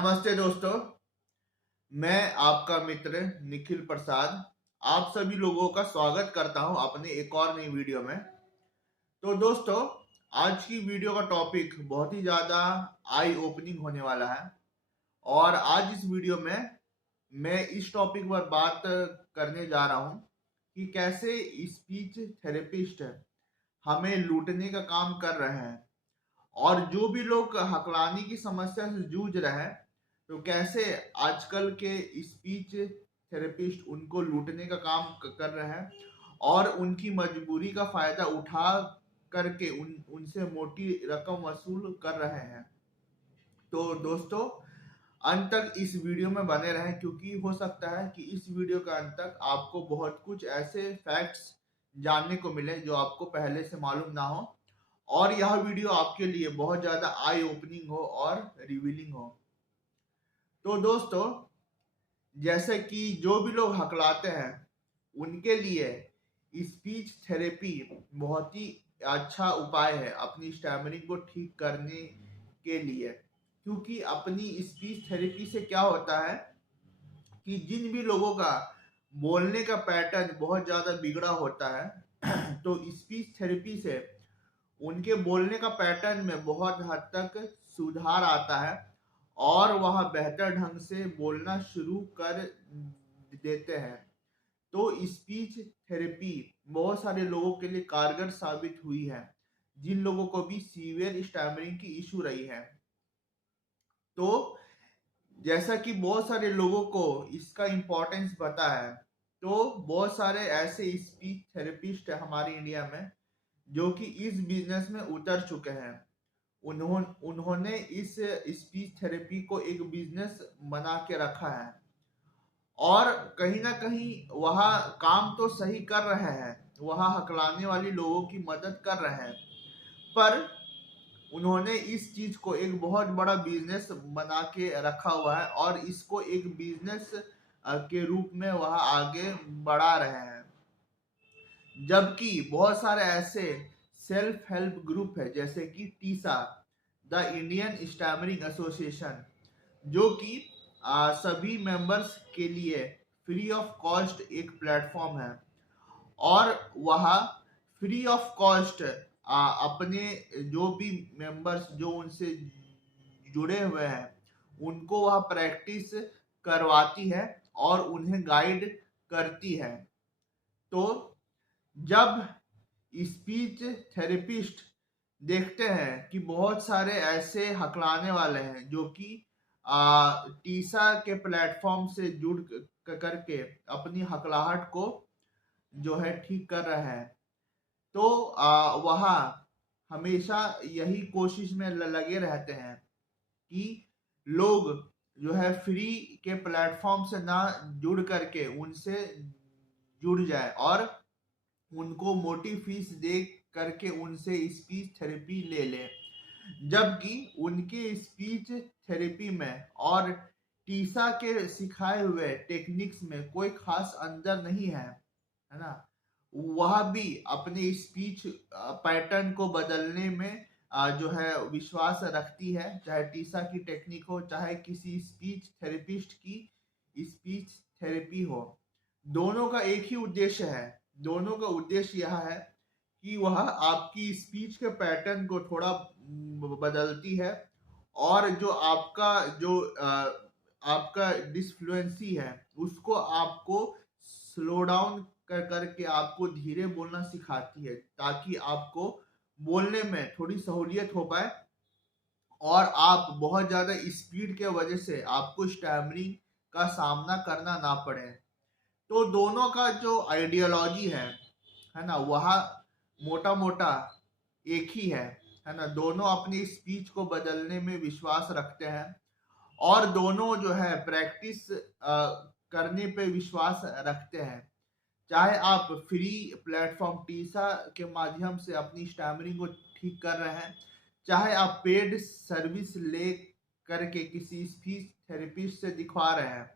नमस्ते दोस्तों, मैं आपका मित्र निखिल प्रसाद आप सभी लोगों का स्वागत करता हूं अपने एक और नई वीडियो में। तो दोस्तों, आज की वीडियो का टॉपिक बहुत ही ज़्यादा आई ओपनिंग होने वाला है और आज इस वीडियो में मैं इस टॉपिक पर बात करने जा रहा हूं कि कैसे स्पीच थेरेपिस्ट हमें लूटने का काम कर रहे हैं और जो भी लोग हकलानी की समस्या से जूझ रहे हैं तो कैसे आजकल के स्पीच थेरेपिस्ट उनको लूटने का काम कर रहे हैं और उनकी मजबूरी का फायदा उठा करके उनसे मोटी रकम वसूल कर रहे हैं। तो दोस्तों, अंत तक इस वीडियो में बने रहें क्योंकि हो सकता है कि इस वीडियो के अंत तक आपको बहुत कुछ ऐसे फैक्ट्स जानने को मिले जो आपको पहले से मालूम ना हो और यह वीडियो आपके लिए बहुत ज़्यादा आई ओपनिंग हो और रिवीलिंग हो। तो दोस्तों, जैसे कि जो भी लोग हकलाते हैं उनके लिए स्पीच थेरेपी बहुत ही अच्छा उपाय है अपनी स्टैमरिंग को ठीक करने के लिए, क्योंकि अपनी स्पीच थेरेपी से क्या होता है कि जिन भी लोगों का बोलने का पैटर्न बहुत ज़्यादा बिगड़ा होता है तो स्पीच थेरेपी से उनके बोलने का पैटर्न में बहुत हद तक सुधार आता है और वह बेहतर ढंग से बोलना शुरू कर देते हैं। तो स्पीच थेरेपी बहुत सारे लोगों के लिए कारगर साबित हुई है जिन लोगों को भी सीवियर स्टैमरिंग की इशू रही है। तो जैसा कि बहुत सारे लोगों को इसका इम्पोर्टेंस पता है, तो बहुत सारे ऐसे स्पीच थेरेपिस्ट है हमारे इंडिया में जो कि इस बिजनेस में उतर चुके हैं। उन्होंने इस स्पीच थेरेपी को एक बिजनेस बना के रखा है और कहीं ना कहीं वह काम तो सही कर रहे हैं, वह हकलाने वाली लोगों की मदद कर रहे हैं, पर उन्होंने इस चीज को एक बहुत बड़ा बिजनेस बना के रखा हुआ है और इसको एक बिजनेस के रूप में वह आगे बढ़ा रहे हैं। जबकि बहुत सारे ऐसे सेल्फ हेल्प ग्रुप है जैसे कि Tessa, the Indian stammering association, जो कि सभी मेंबर्स के लिए फ्री ऑफ कॉस्ट एक प्लेटफॉर्म है और वह फ्री ऑफ कॉस्ट अपने जो भी मेंबर्स जो उनसे जुड़े हुए हैं उनको वह प्रैक्टिस करवाती है और उन्हें गाइड करती है। तो जब स्पीच थेरेपिस्ट देखते हैं कि बहुत सारे ऐसे हकलाने वाले हैं जो कि टीसा के प्लेटफॉर्म से जुड़ करके अपनी हकलाहट को जो है ठीक कर रहे हैं, तो वह हमेशा यही कोशिश में लगे रहते हैं कि लोग जो है फ्री के प्लेटफॉर्म से ना जुड़ करके उनसे जुड़ जाए और उनको मोटी फीस दे करके उनसे स्पीच थेरेपी ले ले। जबकि उनके स्पीच थेरेपी में और टीसा के सिखाए हुए टेक्निक्स में कोई खास अंतर नहीं है ना। वह भी अपने स्पीच पैटर्न को बदलने में जो है विश्वास रखती है, चाहे टीसा की टेक्निक हो चाहे किसी स्पीच थेरेपिस्ट की स्पीच थेरेपी हो। दोनों का एक ही उद्देश्य है, दोनों का उद्देश्य यह है कि वह आपकी स्पीच के पैटर्न को थोड़ा बदलती है और जो आपका डिसफ्लुएंसी है उसको आपको स्लो डाउन करके आपको धीरे बोलना सिखाती है ताकि आपको बोलने में थोड़ी सहूलियत हो पाए और आप बहुत ज़्यादा स्पीड के वजह से आपको स्टैमरिंग का सामना करना ना पड़े। तो दोनों का जो आइडियोलॉजी है ना, वह मोटा मोटा एक ही है ना। दोनों अपनी स्पीच को बदलने में विश्वास रखते हैं और दोनों जो है प्रैक्टिस करने पे विश्वास रखते हैं। चाहे आप फ्री प्लेटफॉर्म टीसा के माध्यम से अपनी स्टैमरिंग को ठीक कर रहे हैं, चाहे आप पेड सर्विस ले करके किसी स्पीच थेरेपिस्ट से दिखवा रहे हैं,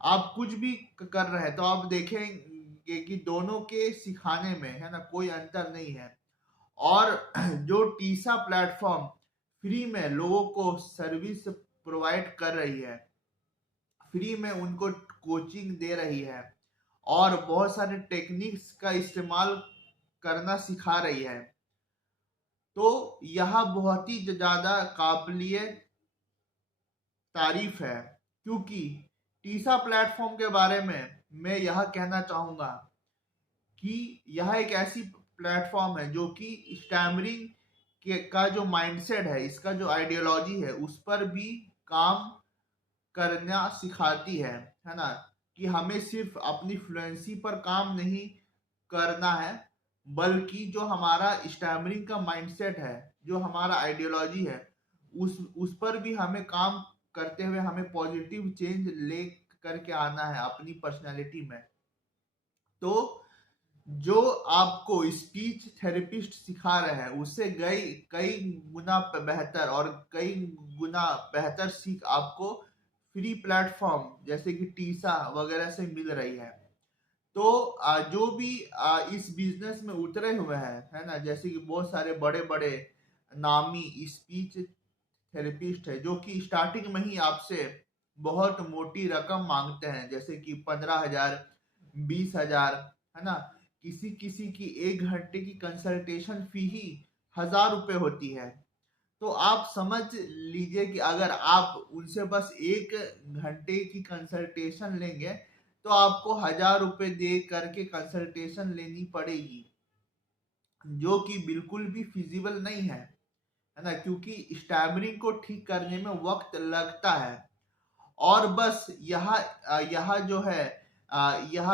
आप कुछ भी कर रहे हैं, तो आप देखेंगे कि दोनों के सिखाने में है ना कोई अंतर नहीं है। और जो टीसा प्लेटफॉर्म फ्री में लोगों को सर्विस प्रोवाइड कर रही है, फ्री में उनको कोचिंग दे रही है और बहुत सारे टेक्निक्स का इस्तेमाल करना सिखा रही है। तो यह बहुत ही ज़्यादा काबिलिए तारीफ है, क्योंकि टीसा प्लेटफॉर्म के बारे में मैं यह कहना चाहूँगा कि यह एक ऐसी प्लेटफॉर्म है जो कि स्टैमरिंग का जो माइंडसेट है, इसका जो आइडियोलॉजी है, उस पर भी काम करना सिखाती है ना। कि हमें सिर्फ अपनी फ्लुएंसी पर काम नहीं करना है, बल्कि जो हमारा स्टैमरिंग का माइंडसेट है, जो हमारा आइडियोलॉजी है, उस पर भी हमें काम करते हुए हमें पॉजिटिव चेंज ले करके आना है अपनी पर्सनैलिटी में। तो जो आपको स्पीच थेरेपिस्ट सिखा रहे हैं, उससे कई कई गुना बेहतर और कई गुना बेहतर सीख आपको फ्री प्लेटफॉर्म जैसे कि टीसा वगैरह से मिल रही है। तो जो भी इस बिजनेस में उतरे हुए हैं, है ना, जैसे कि बहुत सारे बड़े बड़े नामी स्पीच थेरेपिस्ट है, जो कि स्टार्टिंग में ही आपसे बहुत मोटी रकम मांगते हैं, जैसे कि 15,000, 20,000, है ना। किसी किसी की 1 घंटे की कंसल्टेशन फी ही 1,000 रुपए होती है। तो आप समझ लीजिए कि अगर आप उनसे बस 1 घंटे की कंसल्टेशन लेंगे तो आपको 1,000 रुपए दे करके कंसल्टेशन लेनी पड़ेगी, जो कि बिल्कुल भी फिजिबल नहीं है ना, क्योंकि स्टैमरिंग को ठीक करने में वक्त लगता है। और बस यह जो है यह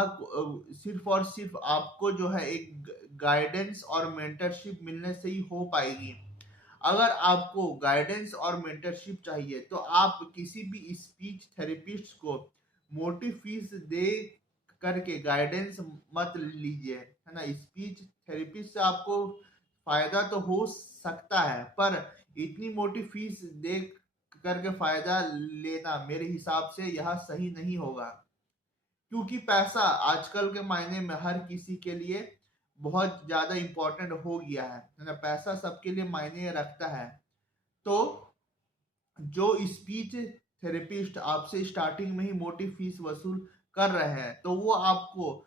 सिर्फ और सिर्फ आपको जो है एक गाइडेंस और मेंटरशिप मिलने से ही हो पाएगी। अगर आपको गाइडेंस और मेंटरशिप चाहिए तो आप किसी भी स्पीच थेरेपिस्ट को मोटी फीस दे करके गाइडेंस मत लीजिए, है ना। स्पीच थेरेपिस्ट से आपको फायदा तो हो सकता है, पर इतनी मोटी फीस दे करके फायदा लेना मेरे हिसाब से यह सही नहीं होगा, क्योंकि पैसा आजकल के मायने में हर किसी के लिए बहुत ज्यादा इंपॉर्टेंट हो गया है ना। पैसा सबके लिए मायने रखता है। तो जो स्पीच थेरेपिस्ट आपसे स्टार्टिंग में ही मोटी फीस वसूल कर रहे हैं, तो वो आपको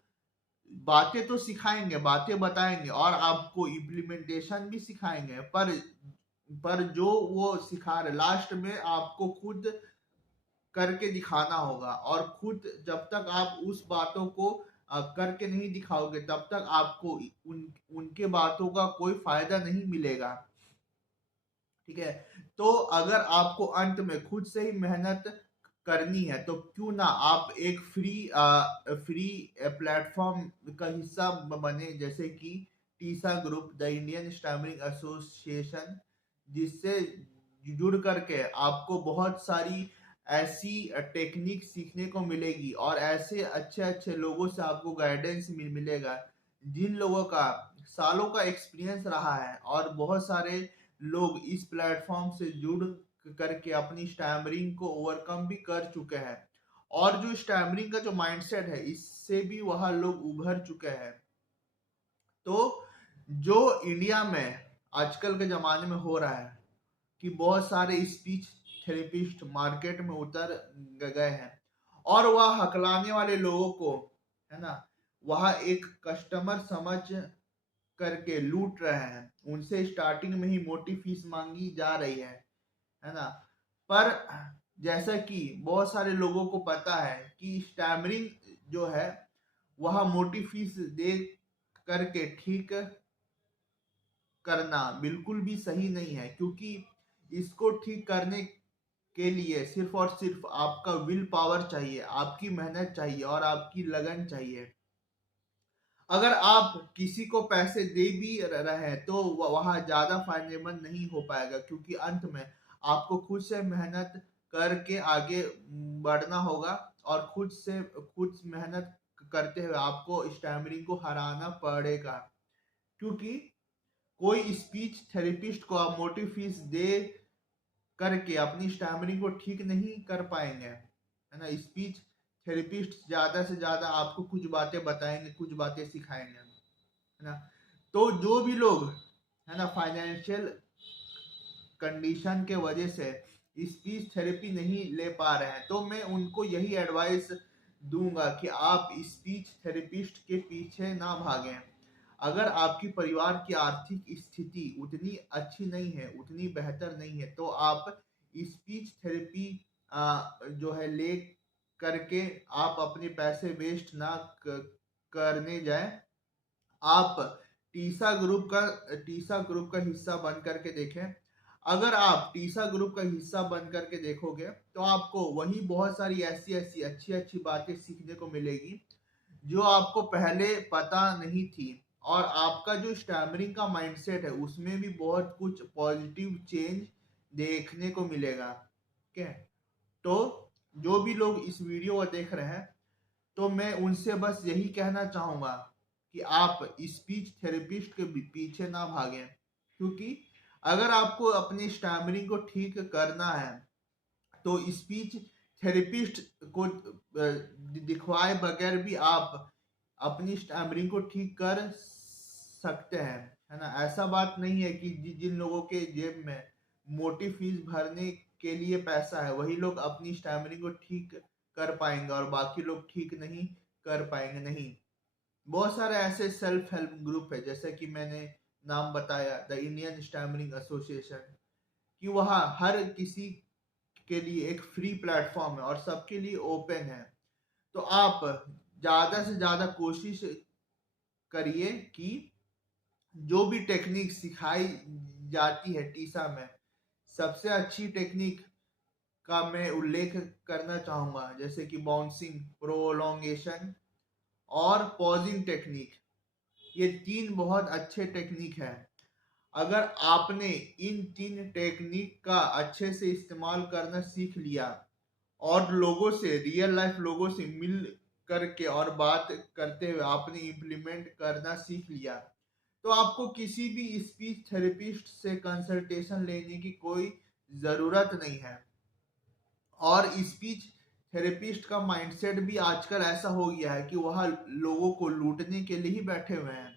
बातें तो सिखाएंगे, बातें बताएंगे और आपको इम्प्लीमेंटेशन भी सिखाएंगे, पर जो वो सिखा रहे लास्ट में आपको खुद करके दिखाना होगा। और खुद जब तक आप उस बातों को करके नहीं दिखाओगे, तब तक आपको उनके बातों का कोई फायदा नहीं मिलेगा। ठीक है। तो अगर आपको अंत में खुद से ही मेहनत करनी है, तो क्यों ना आप एक फ्री प्लेटफॉर्म का हिस्सा बने, जैसे कि Tessa group, the Indian stammering association, जिससे जुड़ करके आपको बहुत सारी ऐसी टेक्निक सीखने को मिलेगी और ऐसे अच्छे अच्छे लोगों से आपको गाइडेंस मिलेगा, जिन लोगों का सालों का एक्सपीरियंस रहा है। और बहुत सारे लोग इस प्लेटफॉर्म से जुड़ करके अपनी स्टैमरिंग को ओवरकम भी कर चुके हैं, और जो स्टैमरिंग का जो माइंडसेट है, इससे भी वह लोग उभर चुके हैं। तो जो इंडिया में आजकल के जमाने में हो रहा है कि बहुत सारे स्पीच थेरेपिस्ट मार्केट में उतर गए हैं और वह हकलाने वाले लोगों को, है ना, वह एक कस्टमर समझ करके लूट रहे हैं। उनसे स्टार्टिंग में ही मोटी फीस मांगी जा रही है ना। पर जैसा कि बहुत सारे लोगों को पता है कि स्टैमरिंग जो है वह मोटी फीस दे करके ठीक करना बिल्कुल भी सही नहीं है, क्योंकि इसको ठीक करने के लिए सिर्फ और सिर्फ आपका विल पावर चाहिए, आपकी मेहनत चाहिए और आपकी लगन चाहिए। अगर आप किसी को पैसे दे भी रहे हैं तो वह ज्यादा फायदेमंद नहीं हो पाएगा, क्योंकि अंत में आपको खुद से मेहनत करके आगे बढ़ना होगा और खुद मेहनत करते हुए आपको स्टैमरिंग को हराना पड़ेगा। क्योंकि कोई स्पीच थेरेपिस्ट को आप मोटी फीस दे करके अपनी स्टैमरिंग को ठीक नहीं कर पाएंगे, है ना। स्पीच थेरेपिस्ट ज्यादा से ज्यादा आपको कुछ बातें बताएंगे, कुछ बातें सिखाएंगे, है ना। तो जो भी लोग, है ना, फाइनेंशियल कंडीशन के वजह से स्पीच थेरेपी नहीं ले पा रहे हैं, तो मैं उनको यही एडवाइस दूंगा कि आप स्पीच थेरेपिस्ट के पीछे ना भागें। अगर आपकी परिवार की आर्थिक स्थिति उतनी अच्छी नहीं है, उतनी बेहतर नहीं है, तो आप स्पीच थेरेपी जो है ले करके आप अपने पैसे वेस्ट ना करने जाएं। आप टीसा ग्रुप का हिस्सा बन करके देखें। अगर आप टीसा ग्रुप का हिस्सा बन करके देखोगे तो आपको वही बहुत सारी ऐसी ऐसी अच्छी अच्छी बातें सीखने को मिलेगी जो आपको पहले पता नहीं थी। और आपका जो स्टैमरिंग का माइंडसेट है उसमें भी बहुत कुछ पॉजिटिव चेंज देखने को मिलेगा। ठीक है, तो जो भी लोग इस वीडियो को देख रहे हैं, तो मैं उनसे बस यही कहना चाहूंगा कि आप स्पीच थेरेपिस्ट के पीछे ना भागें, क्योंकि अगर आपको अपनी स्टैमरिंग को ठीक करना है तो स्पीच थेरेपिस्ट को दिखवाए बगैर भी आप अपनी स्टैमरिंग को ठीक कर सकते हैं, है ना। ऐसा बात नहीं है कि जिन लोगों के जेब में मोटी फीस भरने के लिए पैसा है वही लोग अपनी स्टैमरिंग को ठीक कर पाएंगे और बाकी लोग ठीक नहीं कर पाएंगे। नहीं, बहुत सारे ऐसे सेल्फ हेल्प ग्रुप है, जैसे कि मैंने नाम बताया द इंडियन स्टैमरिंग एसोसिएशन, कि वहाँ हर किसी के लिए एक फ्री प्लेटफॉर्म है और सबके लिए ओपन है। तो आप ज़्यादा से ज़्यादा कोशिश करिए कि जो भी टेक्निक सिखाई जाती है टीसा में, सबसे अच्छी टेक्निक का मैं उल्लेख करना चाहूँगा, जैसे कि बाउंसिंग, प्रोलोंगेशन और पॉजिंग टेक्निक। ये 3 बहुत अच्छे टेक्निक हैं। अगर आपने इन 3 टेक्निक का अच्छे से इस्तेमाल करना सीख लिया और लोगों से, रियल लाइफ लोगों से मिल करके और बात करते हुए आपने इम्प्लीमेंट करना सीख लिया, तो आपको किसी भी स्पीच थेरेपिस्ट से कंसल्टेशन लेने की कोई ज़रूरत नहीं है। और स्पीच थेरेपिस्ट का माइंडसेट भी आजकल ऐसा हो गया है कि वह लोगों को लूटने के लिए ही बैठे हुए हैं।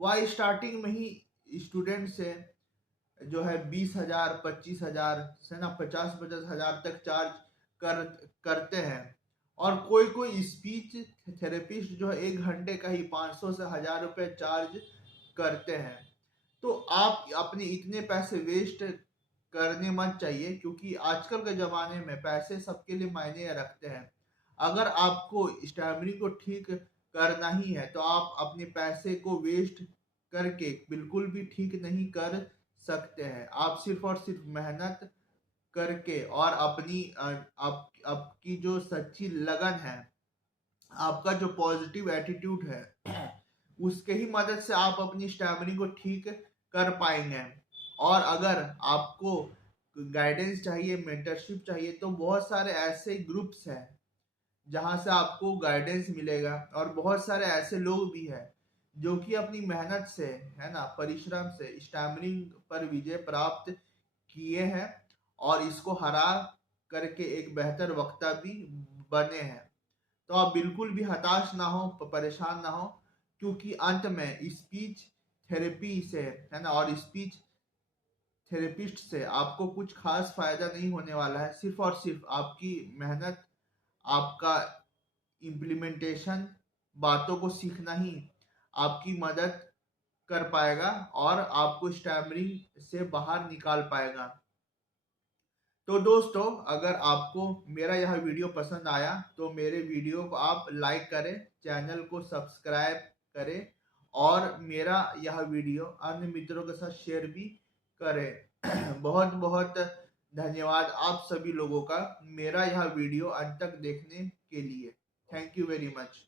वह स्टार्टिंग में ही स्टूडेंट से जो है 20,000, 25,000 से ना 50-50 हज़ार तक चार्ज करते हैं। और कोई कोई स्पीच थेरेपिस्ट जो है 1 घंटे का ही 500 से 1,000 रुपये चार्ज करते हैं। तो आप अपने इतने पैसे वेस्ट करने मत चाहिए, क्योंकि आजकल के ज़माने में पैसे सबके लिए मायने रखते हैं। अगर आपको स्टैमरिंग को ठीक करना ही है तो आप अपने पैसे को वेस्ट करके बिल्कुल भी ठीक नहीं कर सकते हैं। आप सिर्फ और सिर्फ मेहनत करके और अपनी आपकी जो सच्ची लगन है, आपका जो पॉजिटिव एटीट्यूड है उसके ही मदद से आप अपनी स्टैमरिंग को ठीक कर पाएंगे। और अगर आपको गाइडेंस चाहिए, मेंटरशिप चाहिए, तो बहुत सारे ऐसे ग्रुप्स हैं जहां से आपको गाइडेंस मिलेगा। और बहुत सारे ऐसे लोग भी हैं जो कि अपनी मेहनत से, है ना, परिश्रम से स्टैमरिंग पर विजय प्राप्त किए हैं और इसको हरा करके एक बेहतर वक्ता भी बने हैं। तो आप बिल्कुल भी हताश ना हो, परेशान ना हो, क्योंकि अंत में स्पीच थेरेपी से, है ना, और स्पीच थेरेपिस्ट से आपको कुछ खास फायदा नहीं होने वाला है। सिर्फ और सिर्फ आपकी मेहनत, आपका इम्प्लीमेंटेशन, बातों को सीखना ही आपकी मदद कर पाएगा और आपको स्टैमरिंग से बाहर निकाल पाएगा। तो दोस्तों, अगर आपको मेरा यह वीडियो पसंद आया तो मेरे वीडियो को आप लाइक करें, चैनल को सब्सक्राइब करें और मेरा यह वीडियो अन्य मित्रों के साथ शेयर भी करें। बहुत बहुत धन्यवाद आप सभी लोगों का मेरा यह वीडियो अंत तक देखने के लिए। Thank you very much.